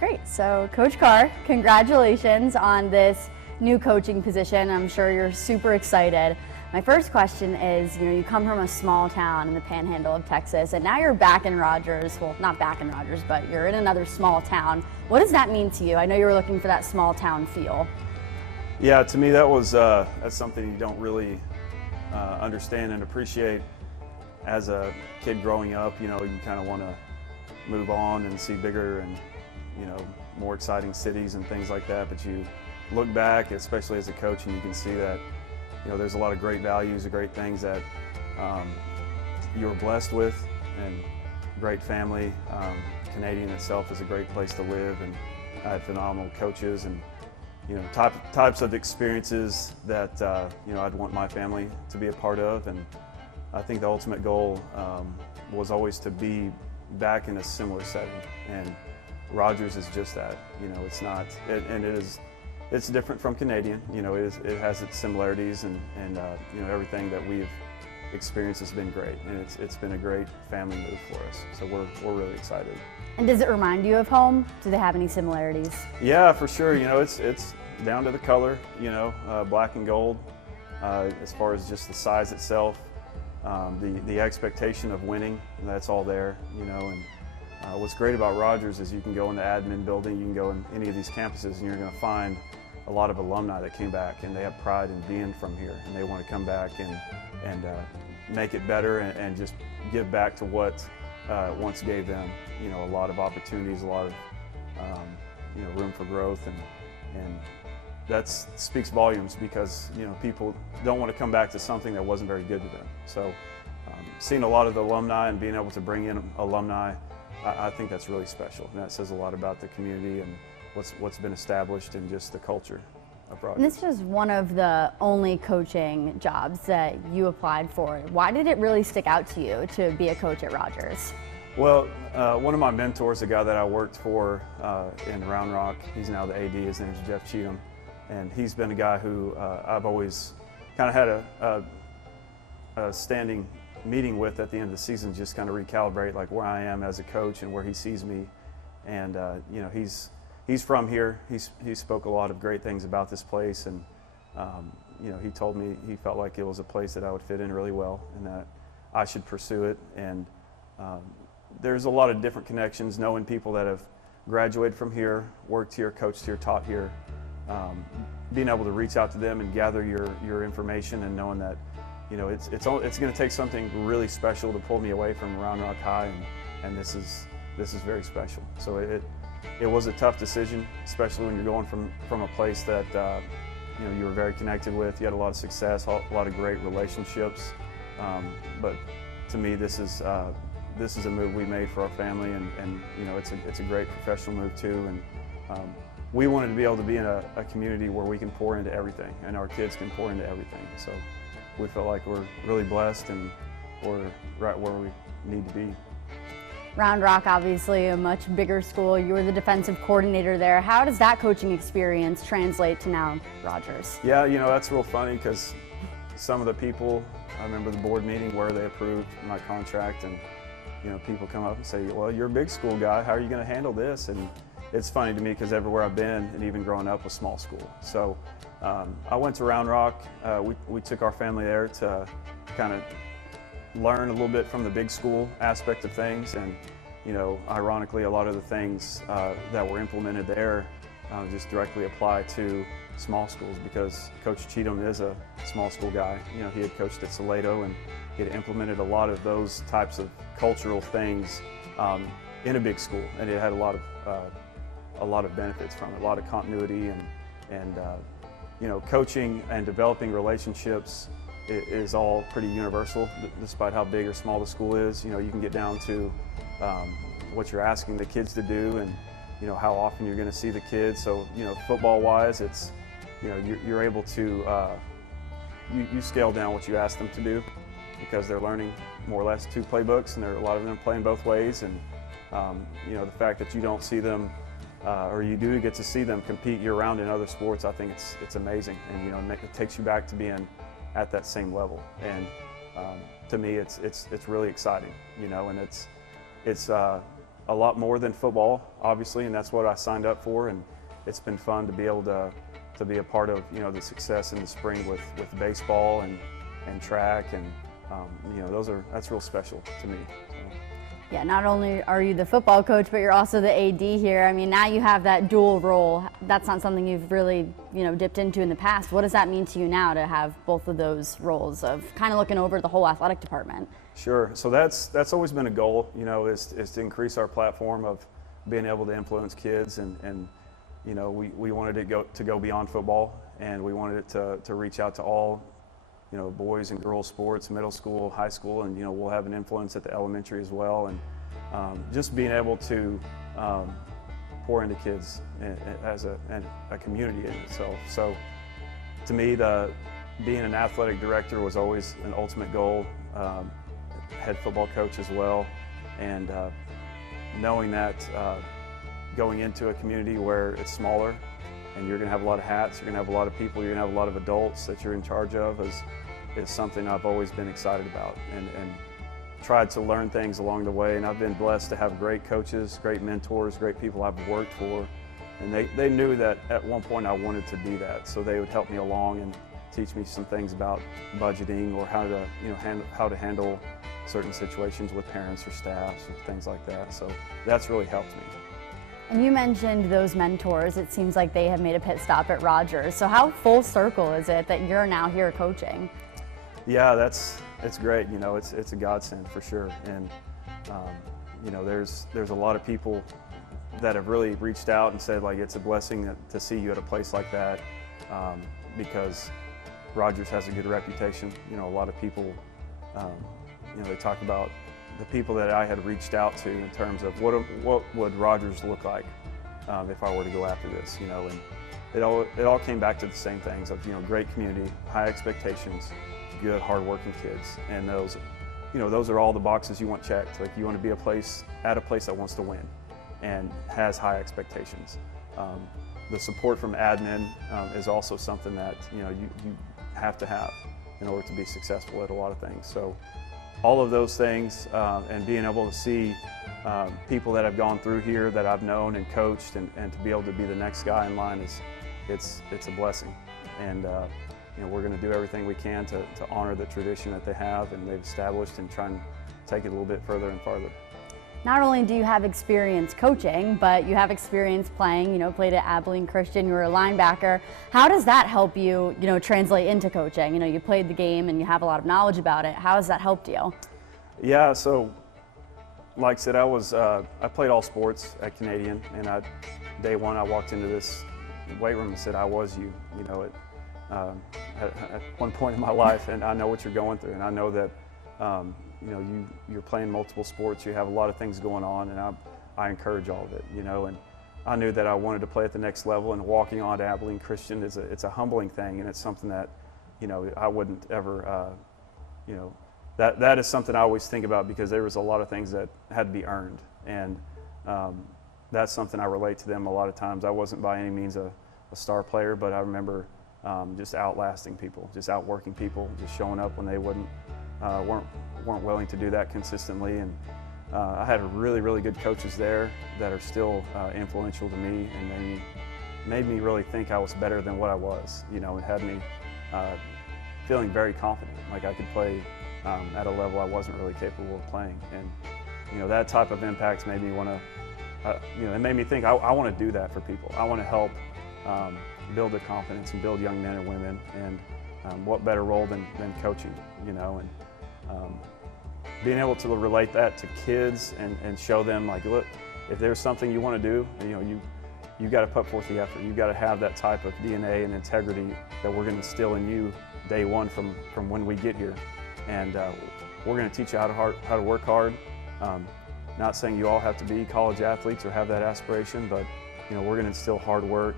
Great. So Coach Carr, congratulations on this new coaching position. I'm sure you're super excited. My first question is, you come from a small town in the panhandle of Texas, and now you're back in Rogers. Well, not back in Rogers, but you're in another small town. What does that mean to you? I know you were looking for that small town feel. Yeah, to me that's something you don't really understand and appreciate as a kid growing up. You kind of want to move on and see bigger and more exciting cities and things like that. But you look back, especially as a coach, and you can see that there's a lot of great values, great things that you were blessed with, and great family. Canadian itself is a great place to live, and I had phenomenal coaches and types of experiences that I'd want my family to be a part of. And I think the ultimate goal was always to be back in a similar setting, and Rogers is just that. It's not, and it's different from Canadian. It has its similarities, and everything that we've experienced has been great, and it's been a great family move for us. So we're really excited. And does it remind you of home? Do they have any similarities? Yeah, for sure. It's down to the color. Black and gold. As far as just the size itself, the expectation of winning, that's all there. And what's great about Rogers is you can go in the admin building, you can go in any of these campuses, and you're going to find a lot of alumni that came back, and they have pride in being from here, and they want to come back and make it better and just give back to what once gave them a lot of opportunities, a lot of room for growth, and that speaks volumes, because people don't want to come back to something that wasn't very good to them. So seeing a lot of the alumni and being able to bring in alumni, I think that's really special, and that says a lot about the community and what's been established and just the culture of Rogers. And this was one of the only coaching jobs that you applied for. Why did it really stick out to you to be a coach at Rogers? Well, one of my mentors, a guy that I worked for in Round Rock, he's now the AD, his name's Jeff Cheatham, and he's been a guy who I've always kind of had a standing meeting with at the end of the season, just kind of recalibrate like where I am as a coach and where he sees me. And he's from here. He spoke a lot of great things about this place, and he told me he felt like it was a place that I would fit in really well and that I should pursue it. And there's a lot of different connections, knowing people that have graduated from here, worked here, coached here, taught here, being able to reach out to them and gather your information, and knowing that it's going to take something really special to pull me away from Round Rock High, and this is very special. So it was a tough decision, especially when you're going from a place that you were very connected with. You had a lot of success, a lot of great relationships, but to me, this is a move we made for our family, and it's a great professional move too. And we wanted to be able to be in a community where we can pour into everything, and our kids can pour into everything. So we felt like we're really blessed, and we're right where we need to be. Round Rock, obviously a much bigger school. You were the defensive coordinator there. How does that coaching experience translate to now Rogers? Yeah, that's real funny, because some of the people, I remember the board meeting where they approved my contract, and people come up and say, well, you're a big school guy, how are you going to handle this? And it's funny to me, because everywhere I've been, and even growing up, was small school. So I went to Round Rock. We took our family there to kind of learn a little bit from the big school aspect of things, and ironically, a lot of the things that were implemented there just directly apply to small schools, because Coach Cheatham is a small school guy. He had coached at Salado, and he had implemented a lot of those types of cultural things in a big school, and it had a lot of benefits from it, a lot of continuity, and coaching and developing relationships is all pretty universal, despite how big or small the school is. You can get down to what you're asking the kids to do, and how often you're going to see the kids. So football-wise, it's you're able to you scale down what you ask them to do, because they're learning more or less two playbooks, and a lot of them playing both ways. And the fact that you don't see them, or you do get to see them compete year-round in other sports, I think it's amazing, and it takes you back to being at that same level. And to me, it's really exciting, and it's a lot more than football, obviously, and that's what I signed up for. And it's been fun to be able to be a part of, you know, the success in the spring with baseball and track, and you know, that's real special to me. So. Yeah, not only are you the football coach, but you're also the AD here. I mean, now you have that dual role. That's not something you've really, you know, dipped into in the past. What does that mean to you now to have both of those roles of kind of looking over the whole athletic department? Sure. So that's always been a goal, you know, is to increase our platform of being able to influence kids, and you know, we wanted it to go beyond football, and we wanted it to reach out to all, you know, boys and girls sports, middle school, high school, and, you know, we'll have an influence at the elementary as well. And just being able to pour into kids as a community in itself. So to me, being an athletic director was always an ultimate goal. Head football coach as well, and knowing that going into a community where it's smaller and you're going to have a lot of hats, you're going to have a lot of people, you're going to have a lot of adults that you're in charge of is something I've always been excited about, and tried to learn things along the way. And I've been blessed to have great coaches, great mentors, great people I've worked for, and they knew that at one point I wanted to be that, so they would help me along and teach me some things about budgeting, or how to, you know, how to handle certain situations with parents or staffs or things like that. So that's really helped me. And you mentioned those mentors. It seems like they have made a pit stop at Rogers. So how full circle is it that you're now here coaching? Yeah, it's great. You know, it's a godsend for sure. And you know, there's a lot of people that have really reached out and said, like, it's a blessing to see you at a place like that, because Rogers has a good reputation. You know, a lot of people, you know, they talk about the people that I had reached out to in terms of what would Rogers look like if I were to go after this, you know, and it all came back to the same things of, you know, great community, high expectations, good, hardworking kids, and those, you know, those are all the boxes you want checked. Like, you want to be at a place that wants to win and has high expectations. The support from admin is also something that, you know, you have to have in order to be successful at a lot of things. So all of those things, and being able to see people that have gone through here that I've known and coached, and to be able to be the next guy in line it's a blessing. And you know, we're going to do everything we can to honor the tradition that they have and they've established, and try and take it a little bit further and farther. Not only do you have experience coaching, but you have experience playing. You know, played at Abilene Christian, you were a linebacker. How does that help you, you know, translate into coaching? You know, you played the game and you have a lot of knowledge about it. How has that helped you? Yeah, so like I said, I played all sports at Canadian, and day one I walked into this weight room and said, I was you. You know, at one point in my life, and I know what you're going through, and I know that you know, you're playing multiple sports, you have a lot of things going on, and I encourage all of it, you know. And I knew that I wanted to play at the next level, and walking on to Abilene Christian it's a humbling thing, and it's something that, you know, I wouldn't ever, you know, that is something I always think about, because there was a lot of things that had to be earned, and that's something I relate to them a lot of times. I wasn't by any means a star player, but I remember just outlasting people, just outworking people, just showing up when they weren't willing to do that consistently. And I had really, really good coaches there that are still influential to me, and made me really think I was better than what I was, you know, and had me feeling very confident, like I could play at a level I wasn't really capable of playing. And, you know, that type of impact made me want to, you know, it made me think I want to do that for people. I want to help build their confidence and build young men and women, and what better role than coaching, you know. And being able to relate that to kids and show them, like, look, if there's something you want to do, you know, you got to put forth the effort. You've got to have that type of DNA and integrity that we're going to instill in you day one from when we get here. And we're going to teach you how to work hard. Not saying you all have to be college athletes or have that aspiration, but, you know, we're going to instill hard work,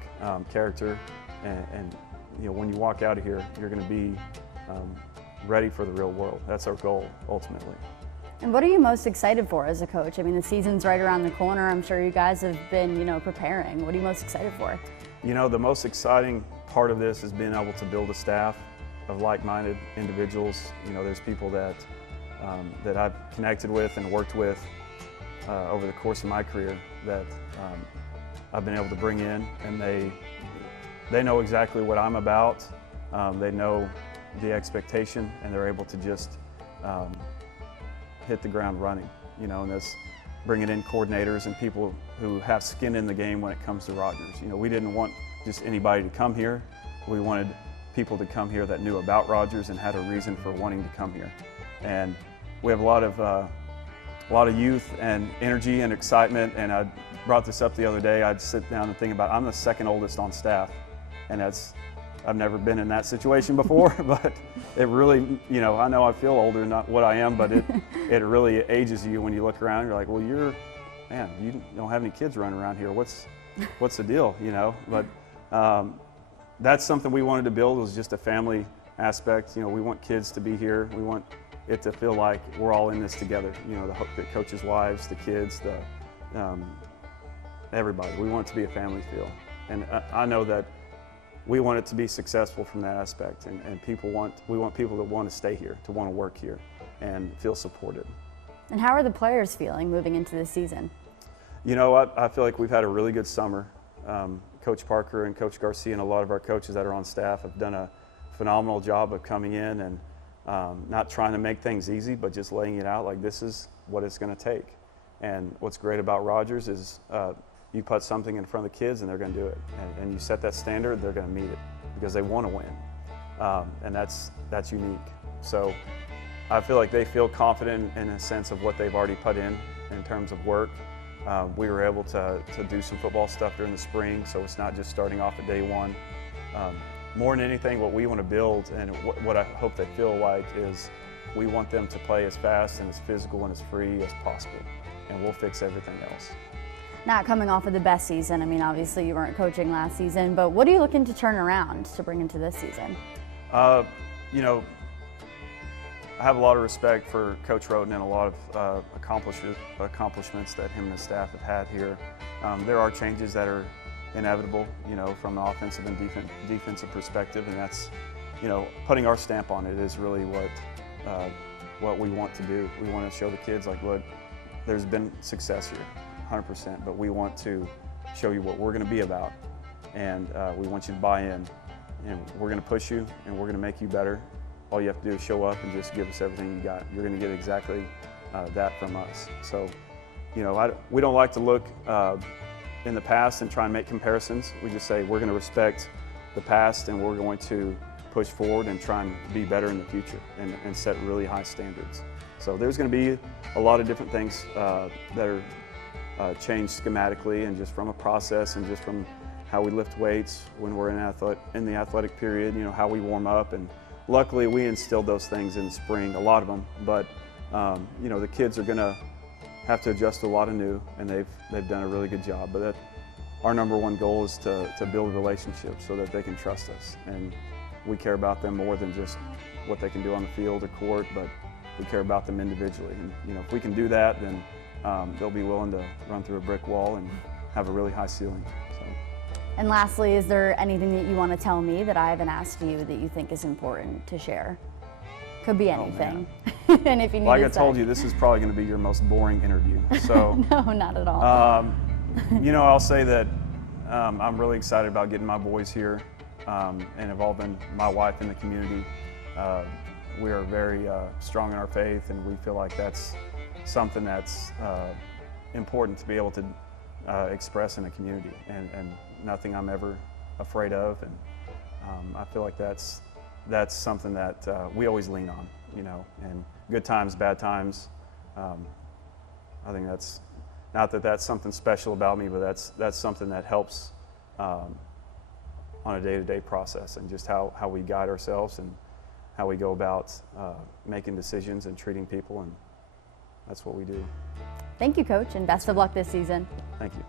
character, and you know, when you walk out of here, you're going to be ready for the real world. That's our goal, ultimately. And what are you most excited for as a coach? I mean, the season's right around the corner. I'm sure you guys have been, you know, preparing. What are you most excited for? You know, the most exciting part of this is being able to build a staff of like-minded individuals. You know, there's people that that I've connected with and worked with over the course of my career that I've been able to bring in, and they know exactly what I'm about. They know the expectation, and they're able to just hit the ground running, you know, and that's bringing in coordinators and people who have skin in the game when it comes to Rogers. You know, we didn't want just anybody to come here. We wanted people to come here that knew about Rogers and had a reason for wanting to come here. And we have a lot of youth and energy and excitement, and I brought this up the other day. I'd sit down and think about, I'm the second oldest on staff, and I've never been in that situation before, but it really, you know I feel older, not what I am, but it really ages you when you look around. You're like, well, you don't have any kids running around here. What's the deal, you know? But that's something we wanted to build, was just a family aspect. You know, we want kids to be here. We want it to feel like we're all in this together. You know, the coaches' wives, the kids, everybody. We want it to be a family feel. And I know that we want it to be successful from that aspect, and we want people to want to stay here, to want to work here, and feel supported. And how are the players feeling moving into this season? You know, I feel like we've had a really good summer. Coach Parker and Coach Garcia and a lot of our coaches that are on staff have done a phenomenal job of coming in and not trying to make things easy, but just laying it out like this is what it's going to take. And what's great about Rogers is you put something in front of the kids and they're going to do it. And you set that standard, they're going to meet it because they want to win. And that's unique. So I feel like they feel confident in a sense of what they've already put in terms of work. We were able to do some football stuff during the spring, so it's not just starting off at day one. More than anything, what we want to build and what I hope they feel like is we want them to play as fast and as physical and as free as possible, and we'll fix everything else. Not coming off of the best season, I mean, obviously you weren't coaching last season, but what are you looking to turn around to bring into this season? You know, I have a lot of respect for Coach Roden and a lot of accomplishments that him and his staff have had here. There are changes that are inevitable, you know, from an offensive and defensive perspective, and that's, you know, putting our stamp on it is really what we want to do. We want to show the kids, like, look, there's been success here, 100%, but we want to show you what we're going to be about, and we want you to buy in, and we're going to push you, and we're going to make you better. All you have to do is show up and just give us everything you got. You're going to get exactly that from us. So, you know, we don't like to look in the past and try and make comparisons. We just say we're going to respect the past and we're going to push forward and try and be better in the future and set really high standards. So there's going to be a lot of different things that are changed schematically and just from a process and just from how we lift weights when we're in the athletic period, you know, how we warm up. And luckily we instilled those things in the spring, a lot of them, but you know, the kids are going to have to adjust to a lot of new, and they've done a really good job. But our number one goal is to build relationships so that they can trust us, and we care about them more than just what they can do on the field or court, but we care about them individually. And you know, if we can do that, then they'll be willing to run through a brick wall and have a really high ceiling. So. And lastly, is there anything that you want to tell me that I haven't asked you that you think is important to share? Could be anything. Oh, and if you need like I told you, this is probably going to be your most boring interview. So no, not at all. You know, I'll say that I'm really excited about getting my boys here and involving my wife in the community. We are very strong in our faith, and we feel like that's something that's important to be able to express in a community, and nothing I'm ever afraid of. And I feel like that's something that we always lean on, you know, and good times, bad times. I think that's, not that that's something special about me, but that's something that helps on a day-to-day process, and just how we guide ourselves and how we go about making decisions and treating people, and that's what we do. Thank you, Coach, and best of luck this season. Thank you.